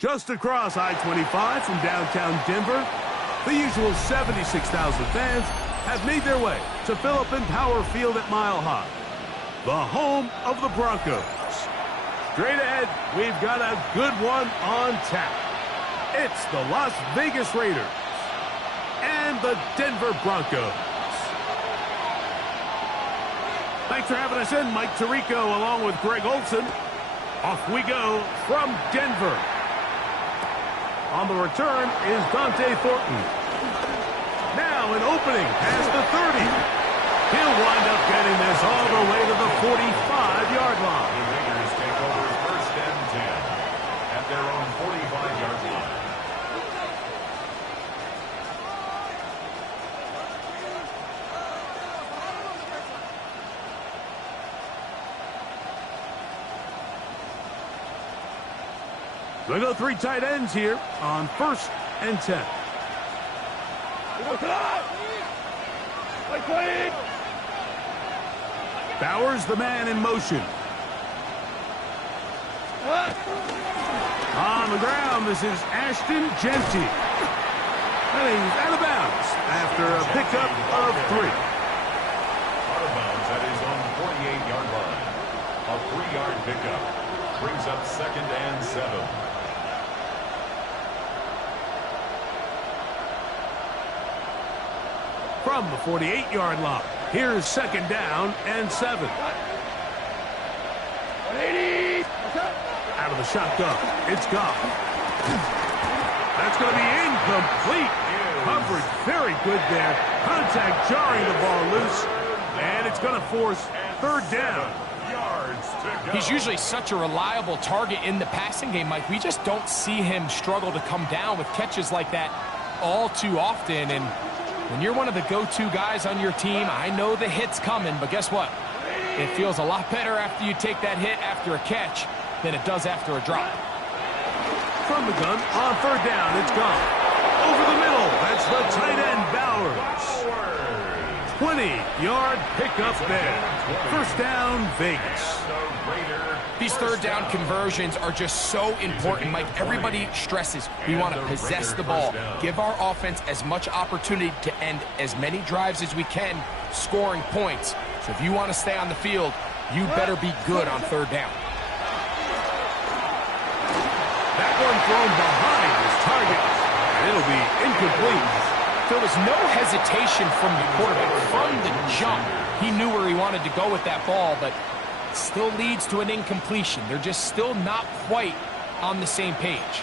Just across I-25 from downtown Denver, the usual 76,000 fans have made their way to Philip Power Field at Mile High, the home of the Broncos. Straight ahead, we've got a good one on tap. It's the Las Vegas Raiders and the Denver Broncos. Thanks for having us in, Mike Tirico, along with Greg Olson. Off we go from Denver. On the return is Dante Thornton. Now an opening past the 30. He'll wind up getting this all the way to the 45-yard line. The Raiders take over first and 10 at their own 45-yard line. They go three tight ends here on first and 10. Bowers the man in motion. On the ground, this is Ashton Genty. And he's out of bounds after a pickup of 3. Out of bounds at his own 48-yard line. A 3-yard pickup brings up second and 7. From the 48-yard line, here's second down and 7. Out of the shotgun, it's gone. That's going to be incomplete. Coverage very good there. Contact jarring the ball loose, and it's going to force third down. He's usually such a reliable target in the passing game, Mike. We just don't see him struggle to come down with catches like that all too often. And when you're one of the go-to guys on your team, I know the hit's coming, but guess what? It feels a lot better after you take that hit after a catch than it does after a drop. From the gun, on third down, it's gone. Over the middle, that's the tight end, Bowers. 20-yard pickup there. First down, Vegas. These third down conversions are just so important, Mike. Everybody stresses we want to possess the ball, give our offense as much opportunity to end as many drives as we can, scoring points. So if you want to stay on the field, you better be good on third down. That one thrown behind his target, and it'll be incomplete. There was no hesitation from the quarterback. From the jump, he knew where he wanted to go with that ball, but still leads to an incompletion. They're just still not quite on the same page.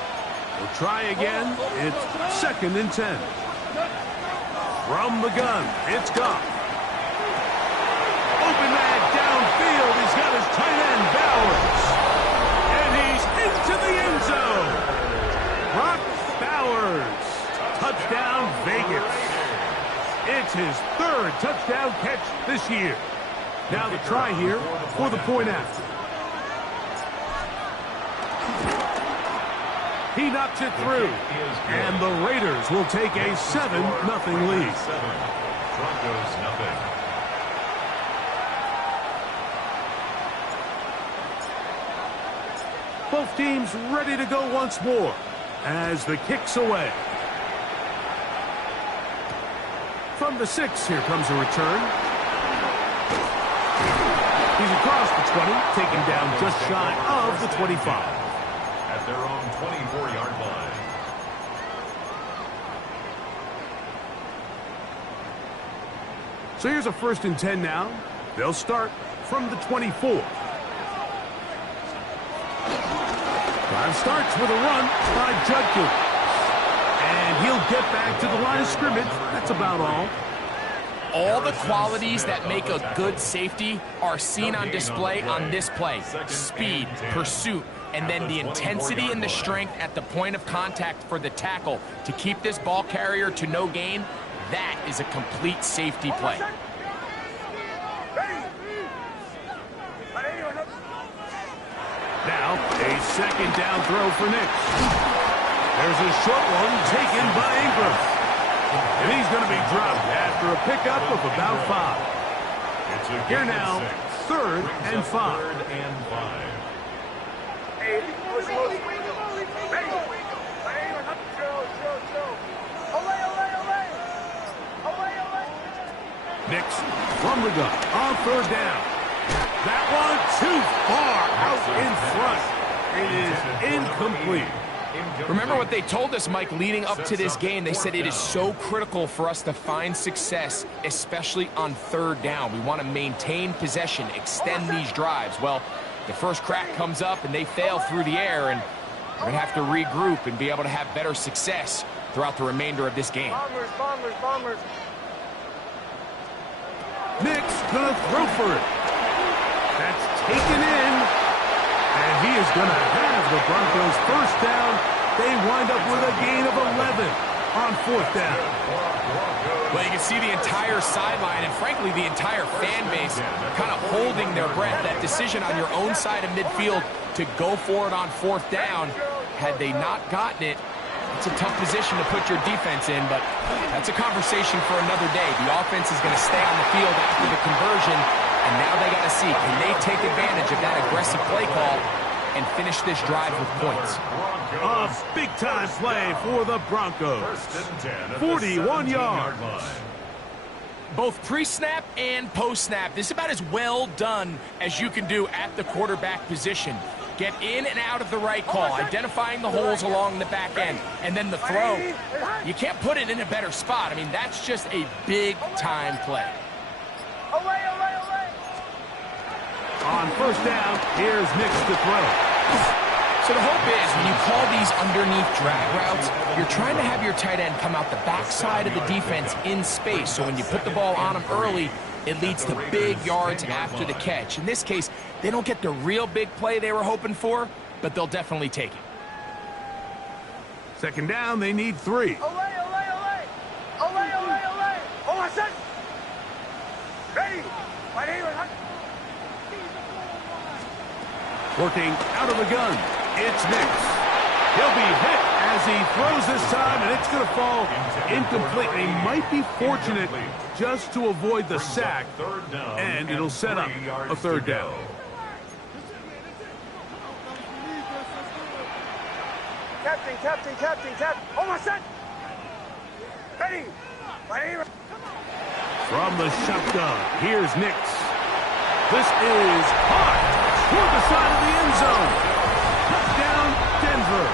We'll try again. It's second and 10. From the gun, it's gone. Open man downfield. He's got his tight end, Bowers. And he's into the end zone. Brock Bowers. Touchdown, Vegas. It's his third touchdown catch this year. Now the try here for the point after. He knocks it through, and the Raiders will take a 7-0 lead. Broncos nothing. Both teams ready to go once more as the kick's away. From the 6, here comes a return. He's across the 20, taken down just shy of the 25. At their own 24-yard line. So here's a first and 10 now. They'll start from the 24. Drive starts with a run by Judkins. And he'll get back to the line of scrimmage. That's about all. All the qualities that make a good safety are seen on display on this play. Speed, pursuit, and then the intensity and the strength at the point of contact for the tackle to keep this ball carrier to no gain. That is a complete safety play. Now, a second down throw for Nix. There's a short one taken by Ingram. And he's going to be dropped after a pickup of about 5. Here now, 3rd and 5. Nix from the gun on 3rd down. That one too far out in front. It is incomplete. Remember what they told us, Mike, leading up to this game. They said it is so critical for us to find success, especially on 3rd down. We want to maintain possession, extend these drives. Well, the first crack comes up and they fail through the air, and we're going to have to regroup and be able to have better success throughout the remainder of this game. Bombers. Nix gonna throw for it. That's taken in. And he is going to have the Broncos first down. They wind up with a gain of 11 on 4th down. Well, you can see the entire sideline and, frankly, the entire fan base kind of holding their breath. That decision on your own side of midfield to go for it on 4th down, had they not gotten it, it's a tough position to put your defense in, but that's a conversation for another day. The offense is going to stay on the field after the conversion, and now they got to see, can they take advantage of that aggressive play call and finish this drive with points? A big-time play for the Broncos. 41 yards. Both pre-snap and post-snap, this is about as well done as you can do at the quarterback position. Get in and out of the right call, identifying the holes along the back end, and then the throw. You can't put it in a better spot. I mean, that's just a big-time play. On 1st down, here's Nix to throw. So the hope is when you call these underneath drag routes, you're trying to have your tight end come out the backside of the defense in space. So when you put the ball on him early, it leads to big yards after the catch. In this case, they don't get the real big play they were hoping for, but they'll definitely take it. 2nd down, they need 3. Working out of the gun, it's Nix. He'll be hit as he throws this time, and it's going to fall incomplete. He might be fortunate just to avoid the sack, and it'll set up a 3rd down. Captain. Oh, my son! Ready! From the shotgun, here's Nix. This is hot toward the side of the end zone. Touchdown, Denver.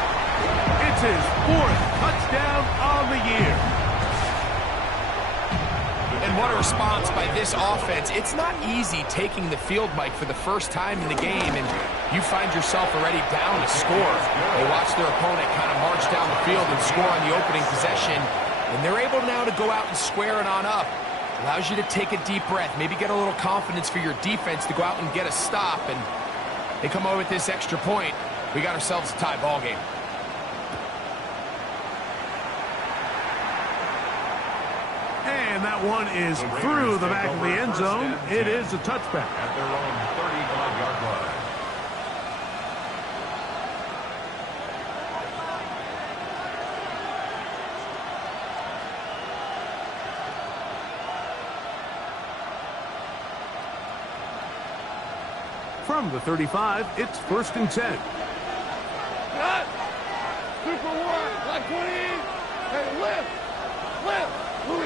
It's his 4th touchdown on the year. And what a response by this offense. It's not easy taking the field, Mike, for the first time in the game, and you find yourself already down to score. They watch their opponent kind of march down the field and score on the opening possession, and they're able now to go out and square it on up. Allows you to take a deep breath, maybe get a little confidence for your defense to go out and get a stop, and they come away with this extra point. We got ourselves a tie ball game. And that one is through the back of the end zone. It is a touchback. At their own 35-yard line. From the 35, it's 1st and 10. Super one, like 20. Hey, lift. Louis.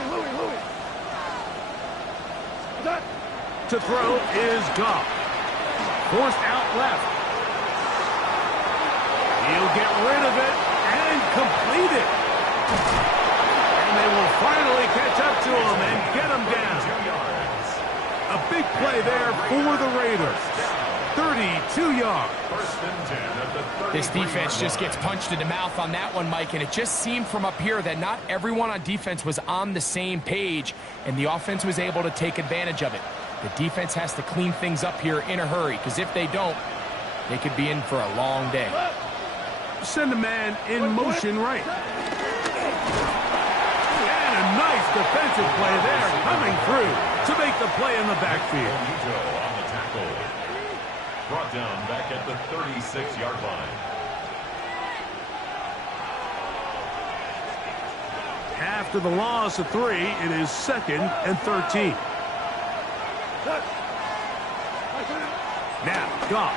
To throw is Goff. Forced out left. He'll get rid of it and complete it. And they will finally catch up to him and get him down. A big play there for the Raiders. 32 yards. First and 10 at the 33-yard This defense just line. gets punched in the mouth on that one, Mike, and it just seemed from up here that not everyone on defense was on the same page, and the offense was able to take advantage of it. The defense has to clean things up here in a hurry, because if they don't, they could be in for a long day. Send a man in motion right. And a nice defensive play there coming through to make the play in the backfield. Bonito on the tackle. Brought down back at the 36-yard line. After the loss of 3, it is 2nd and 13. Now, Goff.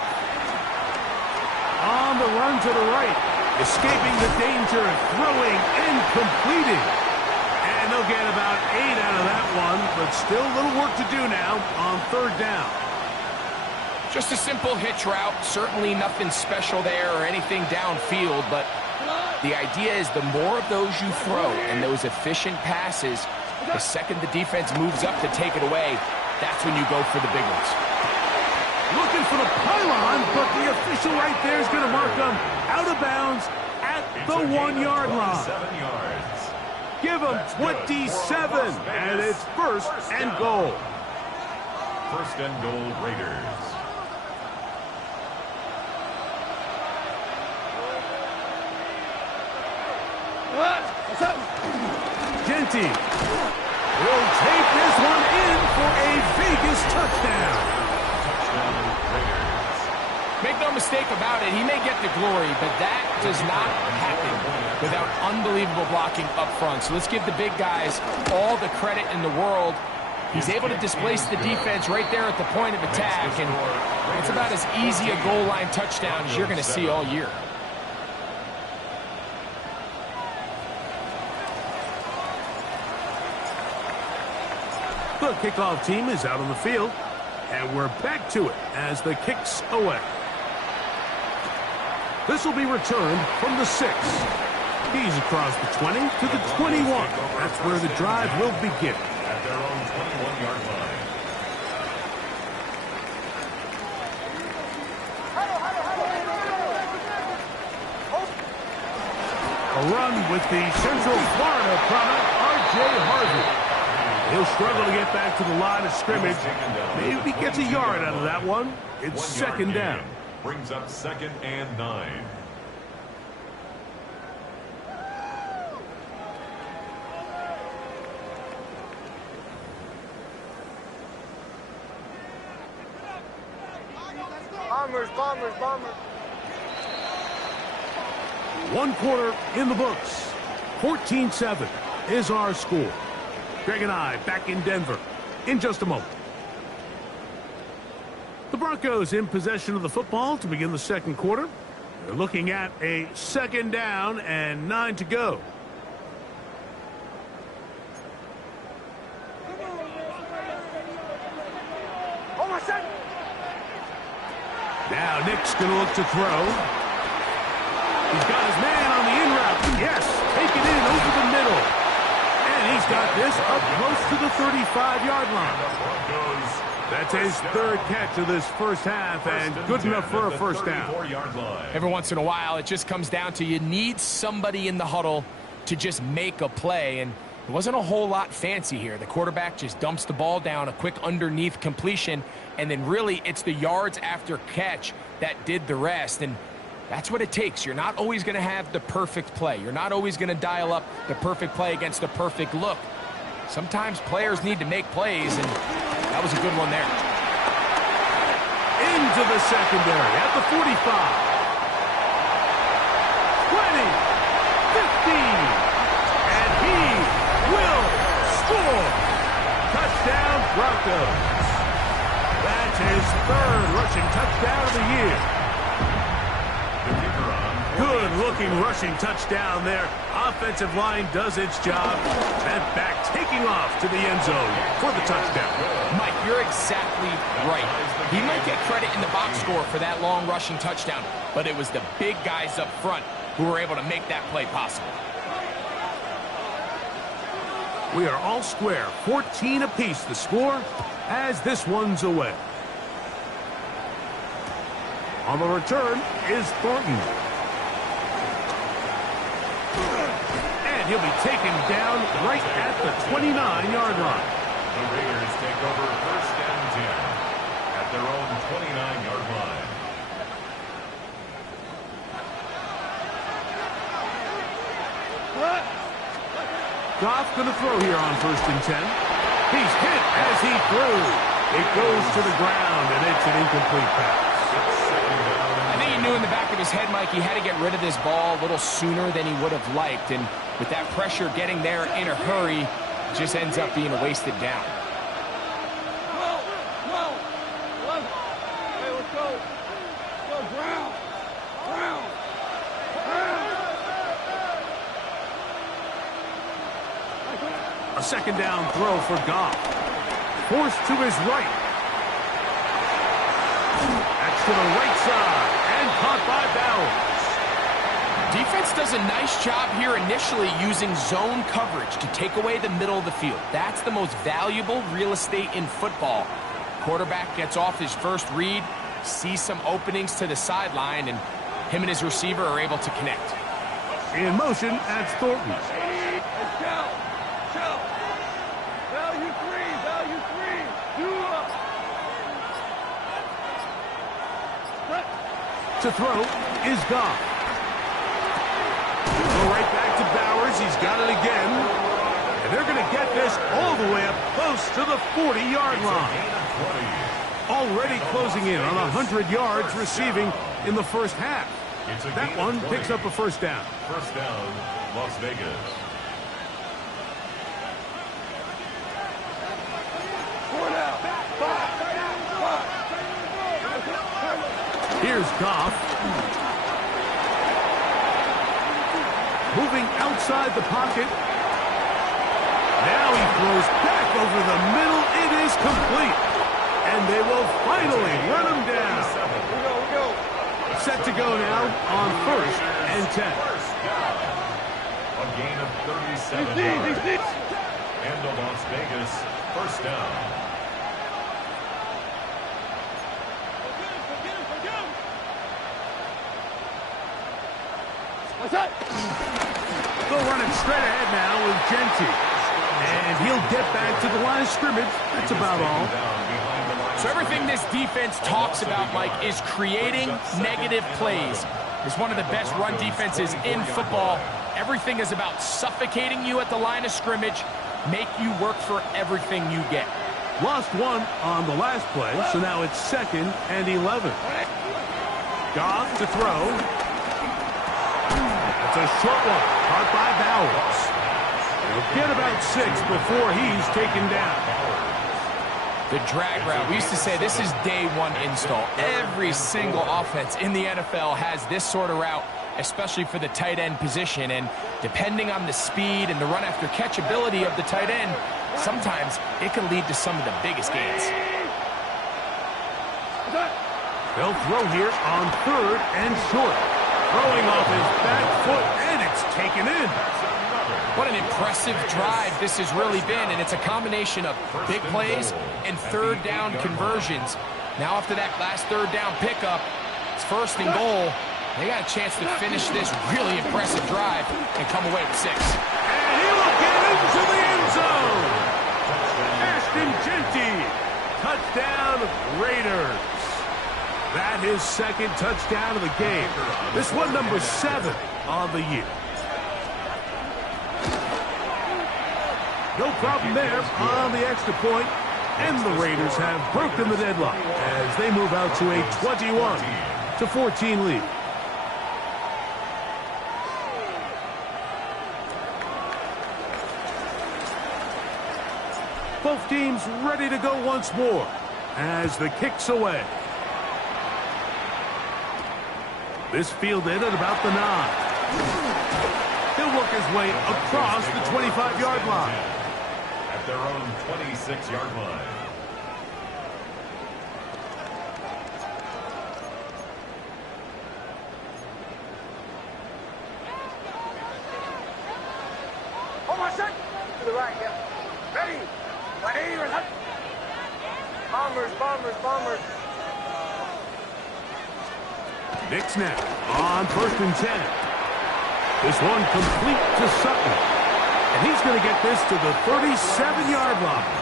On the run to the right. Escaping the danger, throwing and completing. And they'll get about 8 out of that one, but still a little work to do now on 3rd down. Just a simple hitch route. Certainly nothing special there or anything downfield, but the idea is the more of those you throw and those efficient passes, the second the defense moves up to take it away, that's when you go for the big ones. Looking for the pylon, but the official right there is going to mark them out of bounds at the 1-yard line. 7 yards. Give them 27, and it's 1st and goal. 1st and goal, Raiders. Genty will take this one in for a Vegas touchdown. Touchdown, Raiders. Make no mistake about it, he may get the glory, but that does not happen without unbelievable blocking up front. So let's give the big guys all the credit in the world. He's able to displace the defense right there at the point of attack, and it's about as easy a goal line touchdown as you're going to see all year. The kickoff team is out on the field, and we're back to it as the kick's away. This will be returned from the 6. He's across the 20 to the 21. That's where the drive will begin. At their own 21-yard line. A run with the Central Florida product, R.J. Harvey. He'll struggle to get back to the line of scrimmage. Maybe he gets a yard out of that one. It's 2nd down. Brings up 2nd and 9. Bombers. 1 quarter in the books. 14-7 is our score. Greg and I back in Denver in just a moment. The Broncos in possession of the football to begin the 2nd quarter. They're looking at a 2nd down and 9 to go. Now Nick's going to look to throw. He's got his man on the in route. Yes, take it in over the middle. And he's got this up close to the 35-yard line. That's his 3rd catch of this first half, and good enough for a 1st down. Every once in a while, it just comes down to you need somebody in the huddle to just make a play, and it wasn't a whole lot fancy here. The quarterback just dumps the ball down, a quick underneath completion, and then really it's the yards after catch that did the rest, and that's what it takes. You're not always going to have the perfect play. You're not always going to dial up the perfect play against the perfect look. Sometimes players need to make plays, and that was a good one there. Into the secondary at the 45. 20. 15. And he will score. Touchdown, Broncos. That's his 3rd rushing touchdown of the year. Good-looking rushing touchdown there. Offensive line does its job. And back taking off to the end zone for the touchdown. Mike, you're exactly right. He might get credit in the box score for that long rushing touchdown, but it was the big guys up front who were able to make that play possible. We are all square. 14 apiece the score as this one's away. On the return is Thornton. And he'll be taken down right at the 29-yard line. The Raiders take over first and 10 at their own 29-yard line. Goff going to throw here on first and 10. He's hit as he threw. It goes to the ground, and it's an incomplete pass. I think he knew in the back of his head, Mike, he had to get rid of this ball a little sooner than he would have liked. And with that pressure getting there in a hurry, it just ends up being a wasted down. Hey, let's go. Go, ground. Ground. A second down throw for Goff. Forced to his right. That's to the right side. And caught by Bowers. Defense does a nice job here initially using zone coverage to take away the middle of the field. That's the most valuable real estate in football. Quarterback gets off his first read, sees some openings to the sideline, and him and his receiver are able to connect. In motion, that's Thornton. Value three. To throw is Goff. Go right back to Bowers. He's got it again. And they're going to get this all the way up close to the 40-yard line. Already closing in on 100 yards receiving in the first half. That one picks up a first down. First down, Las Vegas. Here's Goff. Moving outside the pocket. Now he throws back over the middle. It is complete. And they will finally run him down. We go. Set to go now on first and 10. A gain of 37 yards. And the Las Vegas first down. They'll run it straight ahead now with Genty. And he'll get back to the line of scrimmage. That's about all. So everything this defense talks about, Mike, is creating negative plays. It's one of the best run defenses in football. Everything is about suffocating you at the line of scrimmage, make you work for everything you get. Lost one on the last play, so now it's second and 11. Goff to throw. It's a short one, caught by Bowers. He'll get about 6 before he's taken down. The drag route. We used to say this is day one install. Every single offense in the NFL has this sort of route, especially for the tight end position. And depending on the speed and the run after catch ability of the tight end, sometimes it can lead to some of the biggest gains. They'll throw here on third and short. Throwing off his back foot, and it's taken in. What an impressive drive this has really been, and it's a combination of big plays and third down conversions. Now after that last third down pickup, it's first and goal. They got a chance to finish this really impressive drive and come away with 6. And he will get into the end zone. Ashton Genty, touchdown Raiders. That his second touchdown of the game. This one number 7 on the year. No problem there on the extra point, and the Raiders have broken the deadlock as they move out to a 21-14 lead. Both teams ready to go once more as the kick's away. This fielded at about the 9. He'll work his way across the 25-yard line. At their own 26-yard line. Hold my shot. To the right, yeah. Ready. Ready. Bombers. Knicks now on 1st and 10. This one complete to Sutton. And he's going to get this to the 37-yard line.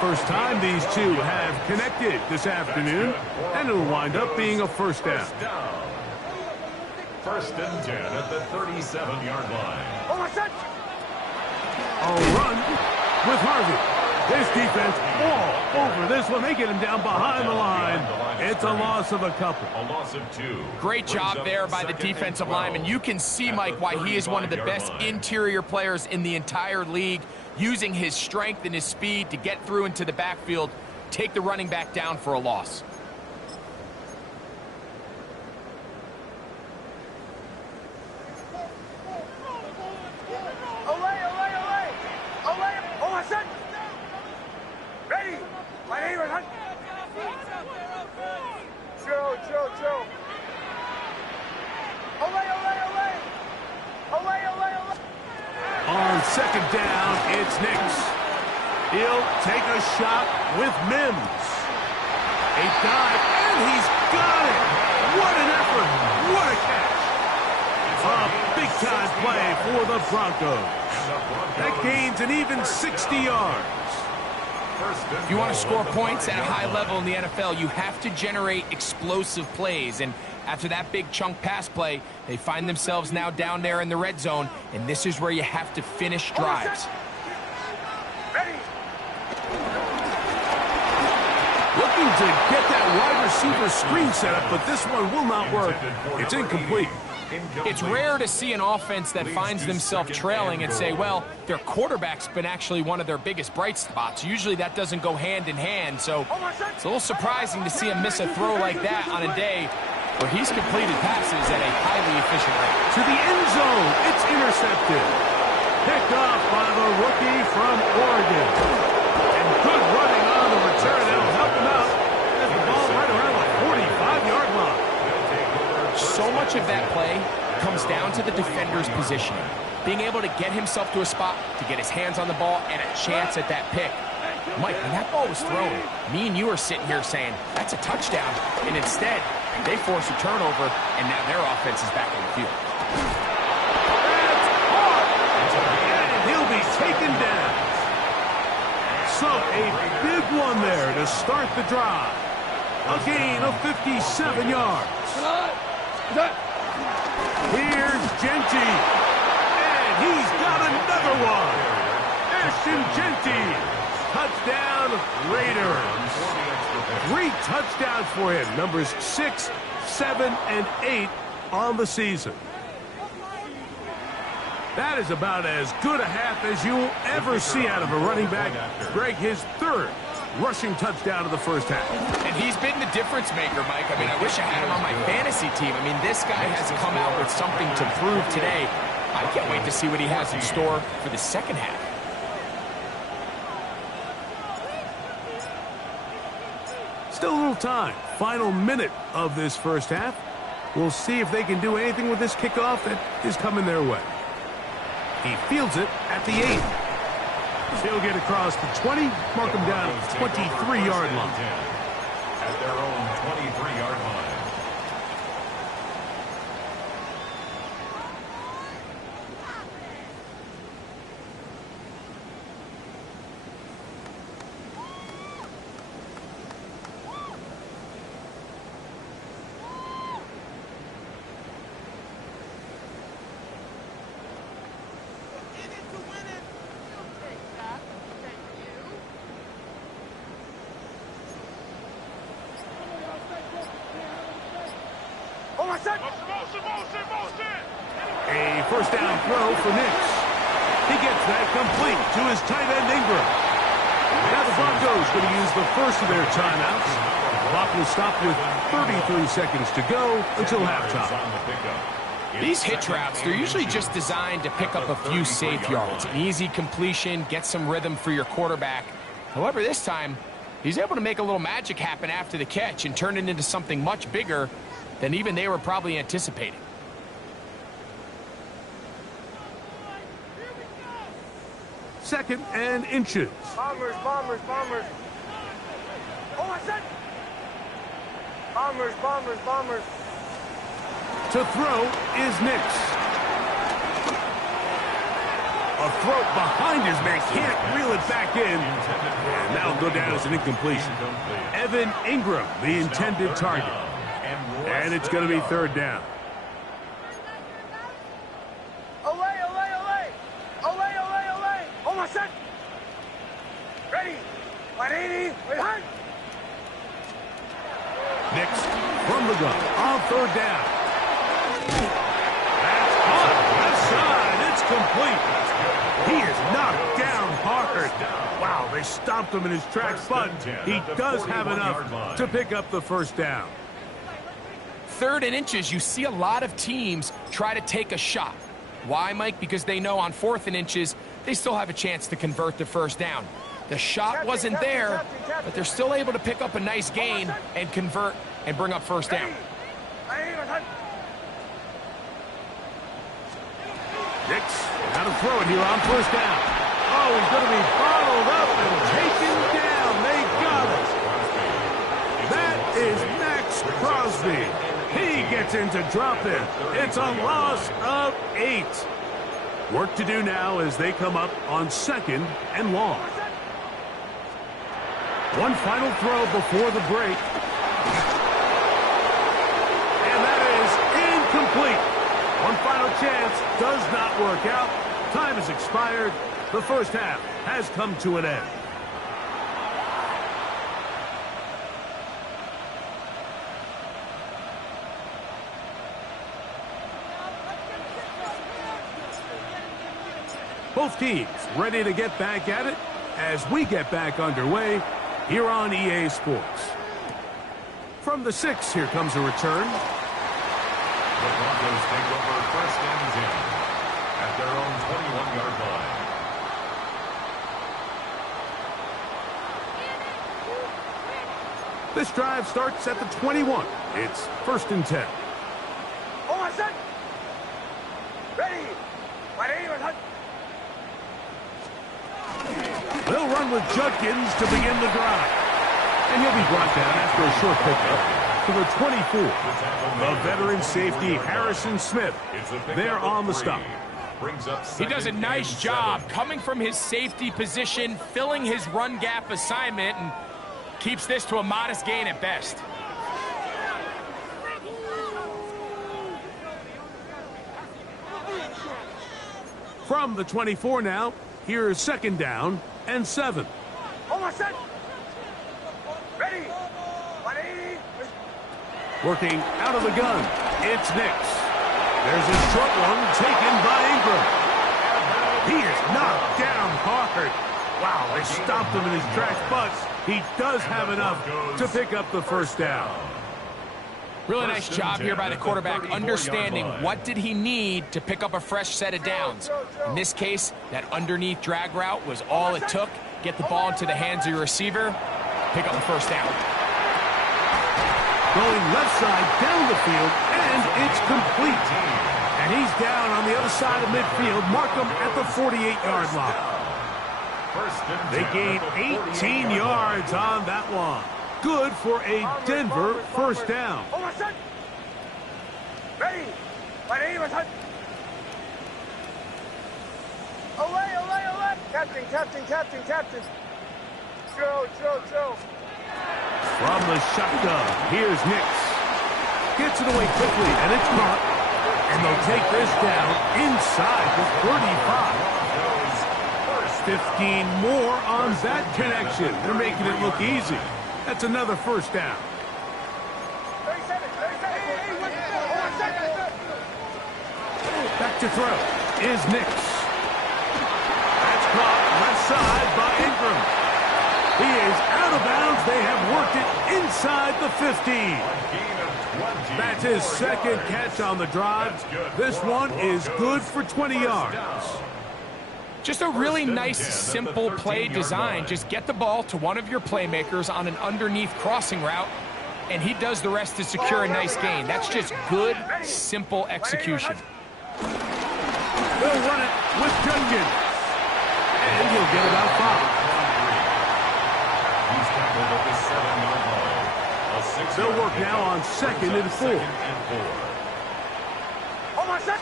First time these two have connected this afternoon, and it'll wind up being a first down. 1st and 10 at the 37-yard line. A run with Harvey. This defense all over this one. They get him down behind the line. It's a loss of a couple. A loss of 2. Great job there by the defensive lineman. You can see, Mike, why he is one of the best interior players in the entire league, using his strength and his speed to get through into the backfield, take the running back down for a loss. On 2nd down, it's Knicks. He'll take a shot with Mims. A dive, and he's got it. What an effort. What a catch. A big-time play for the Broncos. That gains an even 60 yards. If you want to score points at a high level in the NFL, you have to generate explosive plays. And after that big chunk pass play, they find themselves now down there in the red zone, and this is where you have to finish drives. Looking to get that wide receiver screen set up, but this one will not work. It's incomplete. It's rare to see an offense that finds themselves trailing and say, well, their quarterback's been actually one of their biggest bright spots. Usually that doesn't go hand in hand, so it's a little surprising to see him miss a throw like that on a day where he's completed passes at a highly efficient rate. To the end zone, it's intercepted. Picked off by the rookie from Oregon. And good running on the return. That'll help him out. There's the ball right around the 45-yard line. So much of that play comes down to the defender's positioning. Being able to get himself to a spot, to get his hands on the ball, and a chance at that pick. Mike, when that ball was thrown, me and you are sitting here saying, that's a touchdown. And instead, they force a turnover, and now their offense is back on the field. That's hard. And he'll be taken down. So a big one there to start the drive. A gain of 57 yards. Here's Genty. And he's got another one. Ashton Genty. Touchdown, Raiders. 3 touchdowns for him. Numbers 6, 7, and 8 on the season. That is about as good a half as you'll ever see out of a running back. Greg, his 3rd rushing touchdown of the first half. And he's been the difference maker, Mike. I mean, I wish I had him on my fantasy team. I mean, this guy has come out with something to prove today. I can't wait to see what he has in store for the second half. Still a little time. Final minute of this first half. We'll see if they can do anything with this kickoff that is coming their way. He fields it at the 8. He'll get across the 20, mark him down at the 23-yard line. At their own 23-yard line. A first down throw for Knicks. He gets that complete to his tight end Ingram. Now the Broncos going to use the first of their timeouts. The clock will stop with 33 seconds to go until halftime. These hitch routes, they're usually just designed to pick up a few safe yards. An easy completion, get some rhythm for your quarterback. However, this time, he's able to make a little magic happen after the catch and turn it into something much bigger than even they were probably anticipating. Second and inches. Bombers. Bombers, bombers, bombers. To throw is Nix. A throw behind his man, can't reel it back in. And that'll go down as an incompletion. Evan Ingram, the intended target. And it's going to be third down. Olay, olay, olay. Olay, olay, olay. Hold my set. Ready. 180. Wait, hard. Nix from the gun on third down. That's caught. Left side. It's complete. He is knocked down hard. Wow, they stopped him in his tracks, but he does have enough to pick up the first down. 3rd and inches, you see a lot of teams try to take a shot. Why, Mike? Because they know on 4th and inches, they still have a chance to convert the first down. The shot wasn't there, but they're still able to pick up a nice gain and convert and bring up first down. Nix, how to throw it here on first down. Oh, he's going to be bottled up and taken down. They got it. That is Max Crosby. He gets into drop in. It's a loss of 8. Work to do now as they come up on 2nd and long. One final throw before the break. And that is incomplete. One final chance does not work out. Time has expired. The first half has come to an end. Both teams ready to get back at it as we get back underway here on EA Sports. From the 6, here comes a return. The Broncos take over 1st and 10 at their own 21-yard line. This drive starts at the 21. It's 1st and 10. Hold my set. Ready. 180. Hut. They'll run with Judkins to begin the drive. And he'll be brought down after a short pickup to the 24. The veteran safety, Harrison Smith, there on the stop. He does a nice job coming from his safety position, filling his run gap assignment, and keeps this to a modest gain at best. From the 24 now, here's 2nd down and 7. Hold my set. Ready. 180. Working out of the gun, it's Nix. There's a short one taken by Ingram. He is knocked down hard. Wow, they stopped him in his tracks, but he does have enough to pick up the first down. Really nice job here by the quarterback, understanding what did he need to pick up a fresh set of downs. In this case, that underneath drag route was all it took. Get the ball into the hands of your receiver, pick up the first down. Going left side down the field, and it's complete. And he's down on the other side of midfield. Mark him at the 48-yard line. They gain 18 yards on that one. Good for a Denver first down. Hold my set. Ready. 180. Hut. Away, away, away. Captain, captain, captain, captain. Throw. From the shotgun, here's Nix. Gets it away quickly, and it's caught. And they'll take this down inside the 35. 15 more on that connection. They're making it look easy. That's another first down. 37. Back to throw is Nix. That's caught left side by Ingram. He is out of bounds. They have worked it inside the 15. That's his 2nd catch on the drive. This one is good for 20 yards. Just a really nice, simple play design. Just get the ball to one of your playmakers on an underneath crossing route, and he does the rest to secure a nice gain. That's just good, simple execution. They'll run it with Judkins. And he'll get about 5. He's tackled at the 7-yard line. A 6 They'll work now on 2nd and 4. On my set.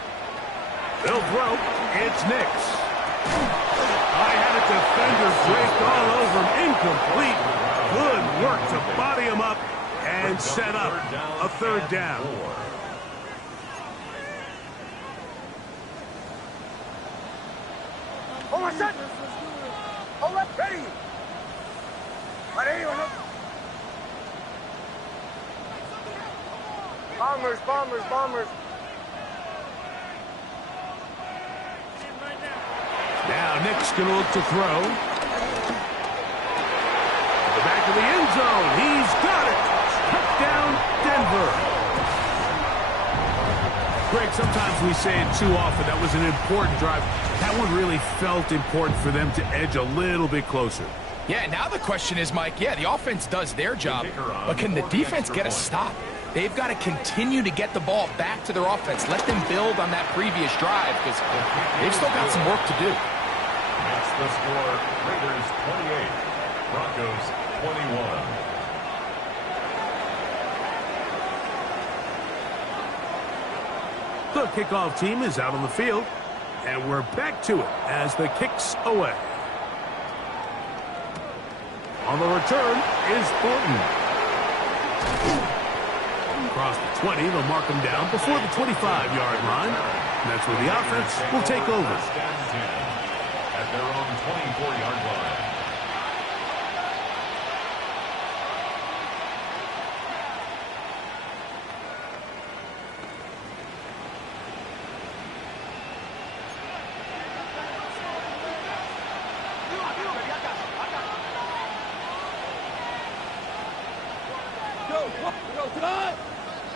They'll throw. It's Nix. I had a defender draped all over him. Incomplete. Good work to body him up and set up a 3rd down. On my set. Hold up. Ready. Ready. Bombers, bombers, bombers. Now Nick's going to look to throw. To the back of the end zone. He's got it. Touchdown, Denver. Greg, sometimes we say it too often. That was an important drive. That one really felt important for them to edge a little bit closer. Yeah, now the question is, Mike, yeah, the offense does their job, but can the defense get a stop? They've got to continue to get the ball back to their offense. Let them build on that previous drive because they've still got some work to do. That's the score. Raiders 28, Broncos 21. The kickoff team is out on the field, and we're back to it as the kick's away. On the return is Thornton. Across the 20, they'll mark him down before the 25-yard line. And that's where the offense will take over. At their own 24-yard line.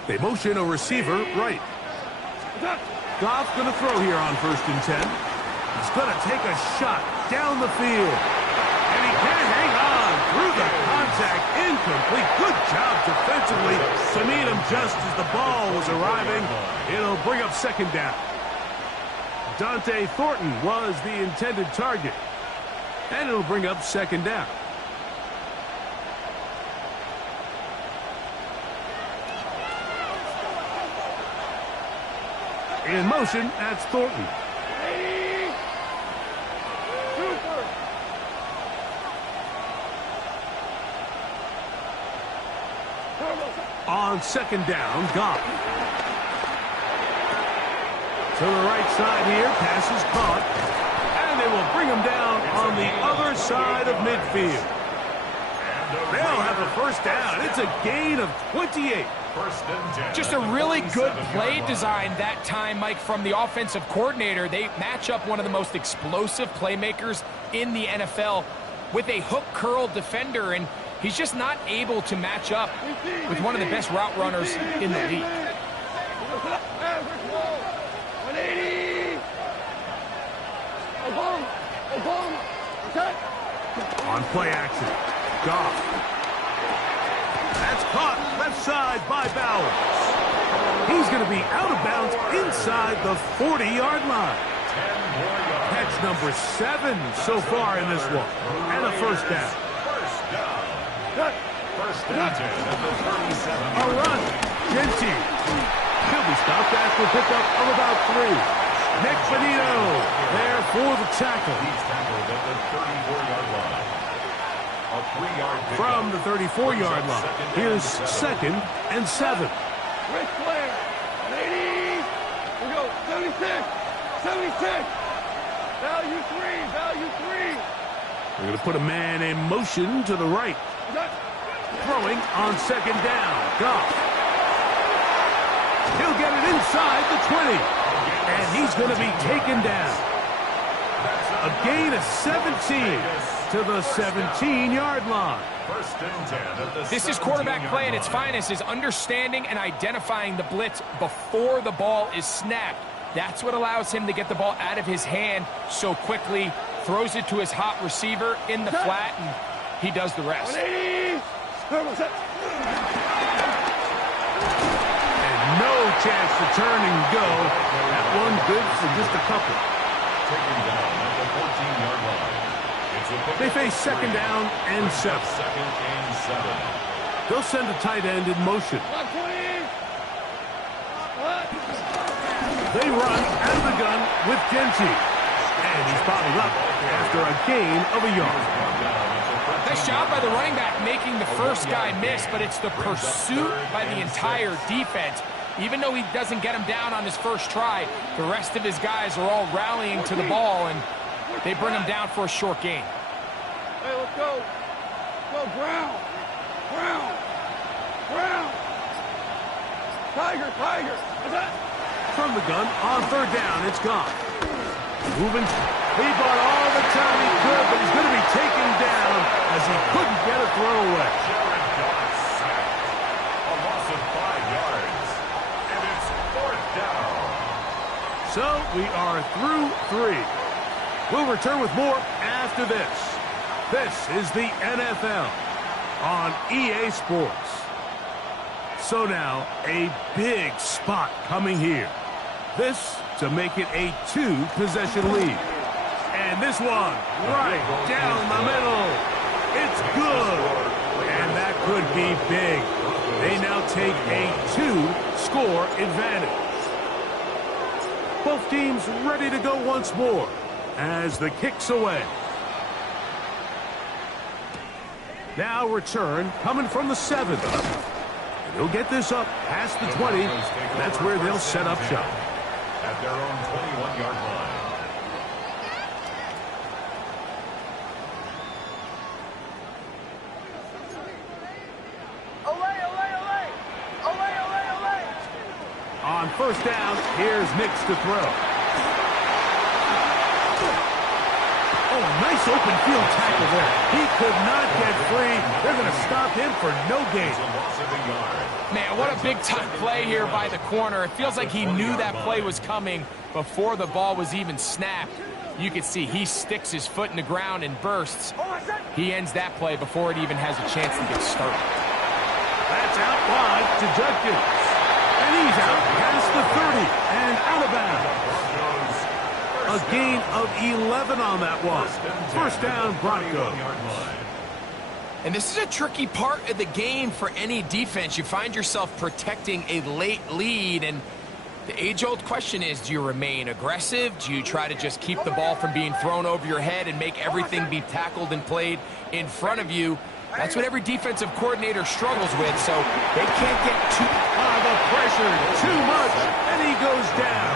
They motion a receiver right. Goff's going to throw here on 1st and 10. He's going to take a shot down the field. And he can't hang on through the contact. Incomplete. Good job defensively to meet him just as the ball was arriving. It'll bring up 2nd down. Dante Thornton was the intended target. And it'll bring up 2nd down. In motion, that's Thornton. On 2nd down, Goff. To the right side here, pass is caught. And they will bring him down on the other side of midfield. They'll have a 1st down. It's a gain of 28. Just a really good play design that time, Mike, from the offensive coordinator. They match up one of the most explosive playmakers in the NFL with a hook curl defender, and he's just not able to match up with one of the best route runners in the league. On play action, Goff. That's caught left side by Bowers. He's going to be out of bounds inside the 40-yard line. Catch number 7 so far in this one. And a 1st down. First and 10 at the 37. A run. Genty. He'll be stopped after a pickup of about 3. Nick Benito there for the tackle. He's tackled at the 34-yard line. From the 34-yard line, here's 2nd and 7. Rick Flair, 80. We go, 76, 76. Value 3, value 3. They're going to put a man in motion to the right. Throwing on 2nd down, Goff. He'll get it inside the 20. And he's going to be taken down. A gain of 17 to the 17-yard line. This is quarterback play at its finest, is understanding and identifying the blitz before the ball is snapped. That's what allows him to get the ball out of his hand so quickly, throws it to his hot receiver in the flat, and he does the rest. And no chance to turn and go. That one good for just a couple. Taken down at the 14-yard line. They face 2nd down and 7. 2nd and 7. They'll send the tight end in motion. They run out of the gun with Genty. And he's bottled up after a gain of a yard. Nice job by the running back making the first guy miss, but it's the pursuit by the entire defense. Even though he doesn't get him down on his first try, the rest of his guys are all rallying to the ball, and they bring him down for a short gain. Hey, let's go. Go, ground. Ground. Ground. Tiger, tiger. What's that? From the gun, on third down, it's gone. Moving. He bought all the time he could, but he's going to be taken down as he couldn't get a throw away. Jared Goff sacked. A loss of 5 yards. And it's fourth down. So we are through 3. We'll return with more after this. This is the NFL on EA Sports. So now, a big spot coming here. This to make it a 2-possession lead. And this one, right down the middle. It's good. And that could be big. They now take a 2-score advantage. Both teams ready to go once more as the kick's away. Now return coming from the 7. They'll get this up past the 20. That's where they'll set up shop. At their own 21-yard line. Olay, olay, olay. Olay, olay, olay. On first down, here's Nix to throw. Oh, nice open field tackle there. He could not get free. They're going to stop him for no gain. Man, what a big-time play here by the corner. It feels like he knew that play was coming before the ball was even snapped. You can see he sticks his foot in the ground and bursts. He ends that play before it even has a chance to get started. That's out wide to Judkins. And he's out past the 30 and out of bounds. A gain of 11 on that one. First down, Broncos. And this is a tricky part of the game for any defense. You find yourself protecting a late lead, and the age-old question is, do you remain aggressive? Do you try to just keep the ball from being thrown over your head and make everything be tackled and played in front of you? That's what every defensive coordinator struggles with, so they can't get too... The pressure, too much, and he goes down.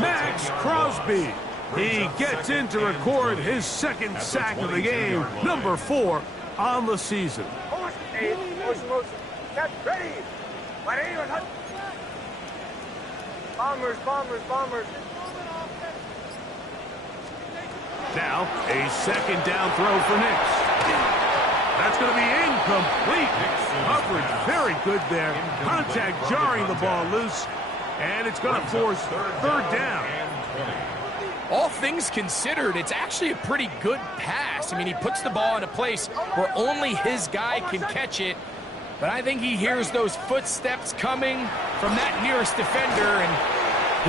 Max Crosby. He gets in to record his second sack of the game, number 4 on the season. Motion, motion. Get ready. Bombers, bombers, bombers. Now, a second down throw for Nix. That's going to be incomplete. Coverage very good there. Contact jarring the ball loose. And it's going to force third down. All things considered, it's actually a pretty good pass. I mean, he puts the ball in a place where only his guy can catch it. But I think he hears those footsteps coming from that nearest defender, and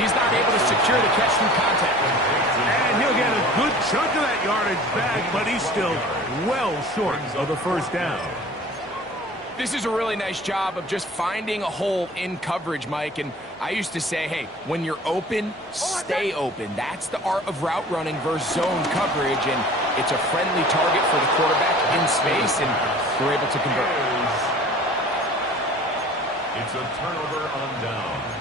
he's not able to secure the catch through contact. And he'll get a good chunk of that yardage back, but he's still well short of the first down. This is a really nice job of just finding a hole in coverage, Mike. And I used to say, hey, when you're open, stay open. That's the art of route running versus zone coverage. And it's a friendly target for the quarterback in space, and they're able to convert. It's a turnover on downs.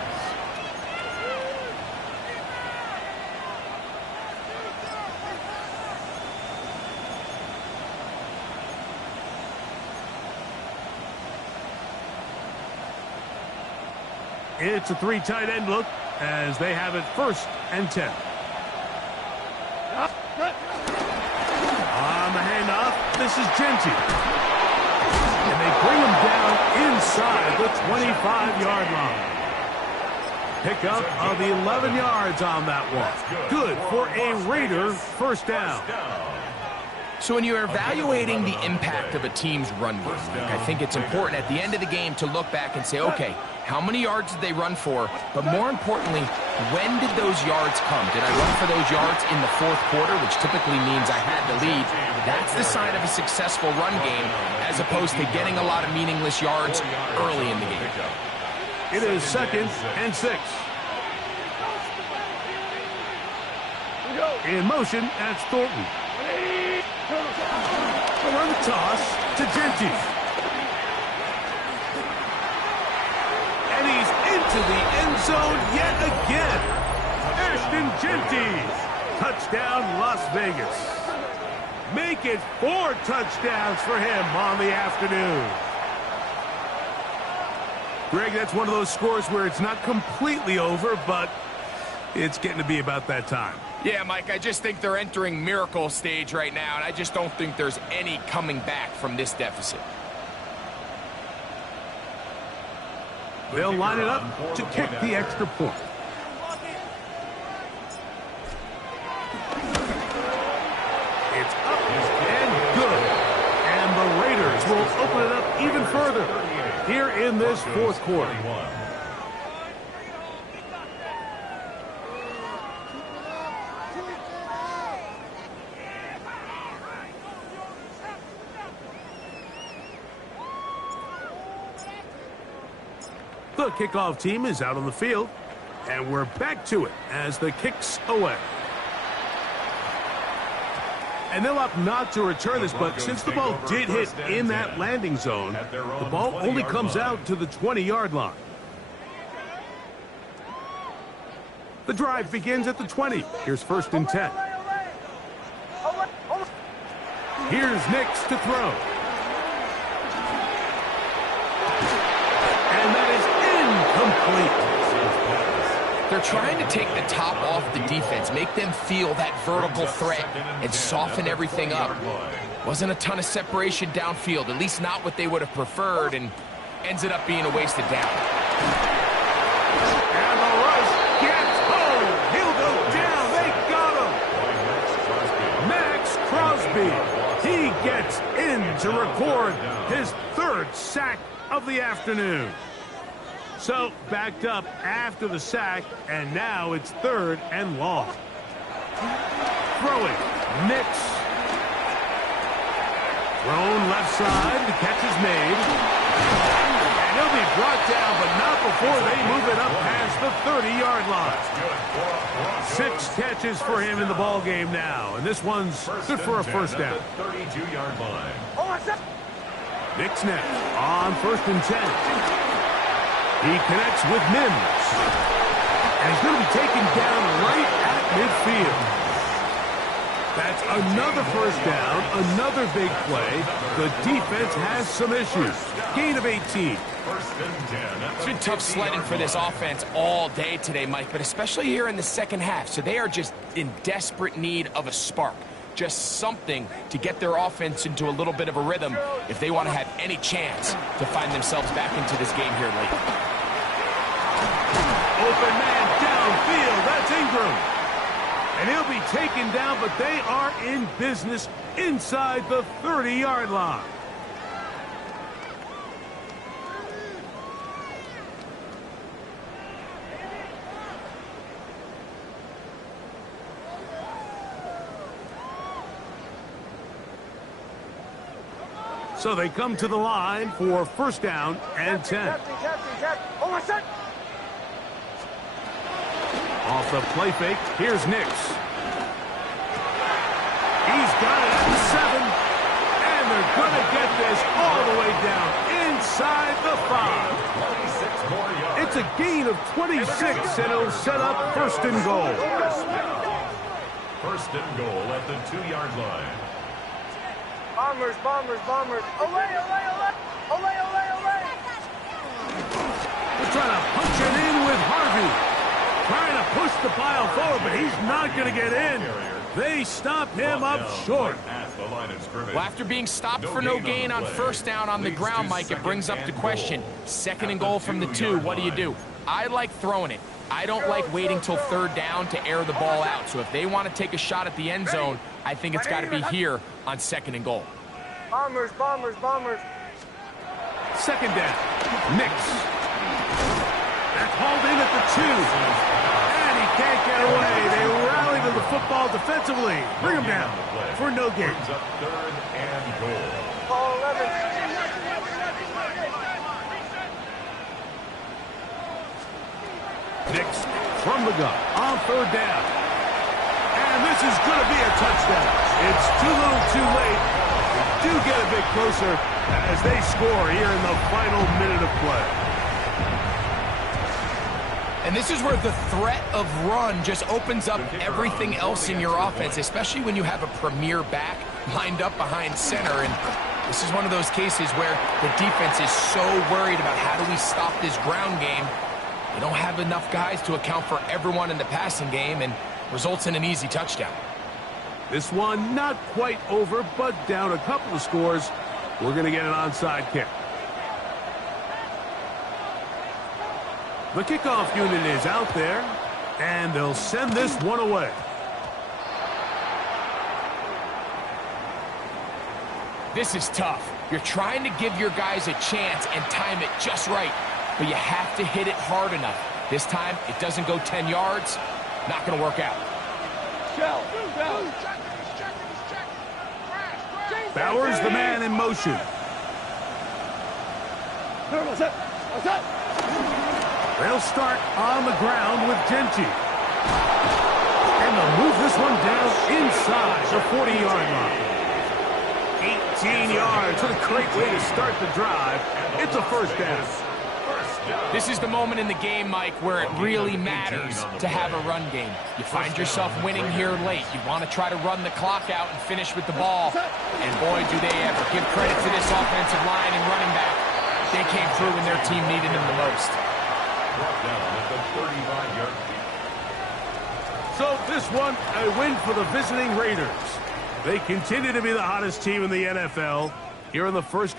It's a 3 tight end look as they have it 1st and 10. On the handoff, this is Genty. And they bring him down inside the 25-yard line. Pickup of 11 yards on that one. Good for a Raider first down. So when you're evaluating the impact of a team's run game, I think it's important at the end of the game to look back and say, okay, how many yards did they run for? But more importantly, when did those yards come? Did I run for those yards in the fourth quarter, which typically means I had the lead? That's the sign of a successful run game, as opposed to getting a lot of meaningless yards early in the game. It is 2nd and 6. In motion, that's Thornton. They'll run the toss to Genty. And he's into the end zone yet again. Ashton Genty. Touchdown, Las Vegas. Make it 4 touchdowns for him on the afternoon. Greg, that's one of those scores where it's not completely over, but it's getting to be about that time. Yeah, Mike, I just think they're entering miracle stage right now, and I just don't think there's any coming back from this deficit. They'll line it up to kick the extra point. It's up and good. And the Raiders will open it up even further here in this fourth quarter. The kickoff team is out on the field, and we're back to it as the kick's away. And they'll opt not to return this, but since the ball did hit in that landing zone, the ball only comes out to the 20-yard line. The drive begins at the 20. Here's 1st and 10. Here's Nix to throw. And that is incomplete. They're trying to take the top off the defense, make them feel that vertical threat, and soften everything up. Wasn't a ton of separation downfield, at least not what they would have preferred, and ends it up being a wasted down. And the rush gets home. He'll go down. They got him. Max Crosby. He gets in to record his 3rd sack of the afternoon. So, backed up after the sack, and now it's 3rd and long. Throwing, Nix. Thrown left side, the catch is made. And he'll be brought down, but not before they move it up past the 30-yard line. 6 catches for him in the ball game now, and this one's good for a 1st down. 32-yard line. Nix next on 1st and 10. He connects with Mims. And he's going to be taken down right at midfield. That's another 1st down, another big play. The defense has some issues. Gain of 18. It's been tough sledding for this offense all day today, Mike, but especially here in the second half. So they are just in desperate need of a spark. Just something to get their offense into a little bit of a rhythm if they want to have any chance to find themselves back into this game here late. Open man downfield. That's Ingram. And he'll be taken down, but they are in business inside the 30-yard line. So they come to the line for 1st down and 10. Off the play fake, here's Nix. He's got it at the 7. And they're going to get this all the way down inside the 5. It's a gain of 26, and it'll set up 1st and goal. 1st and goal at the 2-yard line. Bombers, bombers, bombers. Away, away, away. Away, away, away. They're trying to punch it in with Harvey. Trying to push the pile forward, but he's not going to get in. They stop him up short. the line of scrimmage. Well, after being stopped for no gain on first down on the ground, Mike, it brings up the question. Second and goal from the 2, what do? I like throwing it. I don't like waiting till third down to air the ball out. So if they want to take a shot at the end zone, I think it's got to be here on second and goal. Bombers, bombers, bombers. Second down. Nix. That's hauled in at the 2. And he can't get away. They rally to the football defensively. Bring him down for no gain. Brings up third and goal. Ball 11. Nix from the gun on third down. And this is going to be a touchdown. It's too little too late. They do get a bit closer as they score here in the final minute of play. And this is where the threat of run just opens up everything else in your offense, especially when you have a premier back lined up behind center. And this is one of those cases where the defense is so worried about how do we stop this ground game. They don't have enough guys to account for everyone in the passing game, and results in an easy touchdown. This one not quite over, but down a couple of scores. We're going to get an onside kick. The kickoff unit is out there, and they'll send this one away. This is tough. You're trying to give your guys a chance and time it just right, but you have to hit it hard enough. This time, it doesn't go 10 yards. Not going to work out. Bowers, the man in motion. They'll start on the ground with Genchi. And they'll move this one down inside the 40-yard line. 18 yards. What a great way to start the drive. It's a first down. This is the moment in the game, Mike, where it really matters to have a run game. You find yourself winning here late. You want to try to run the clock out and finish with the ball. And boy, do they ever. Give credit to this offensive line and running back. They came through when their team needed them the most. Brought down at the 35-yard line. So this one, a win for the visiting Raiders. They continue to be the hottest team in the NFL here in the first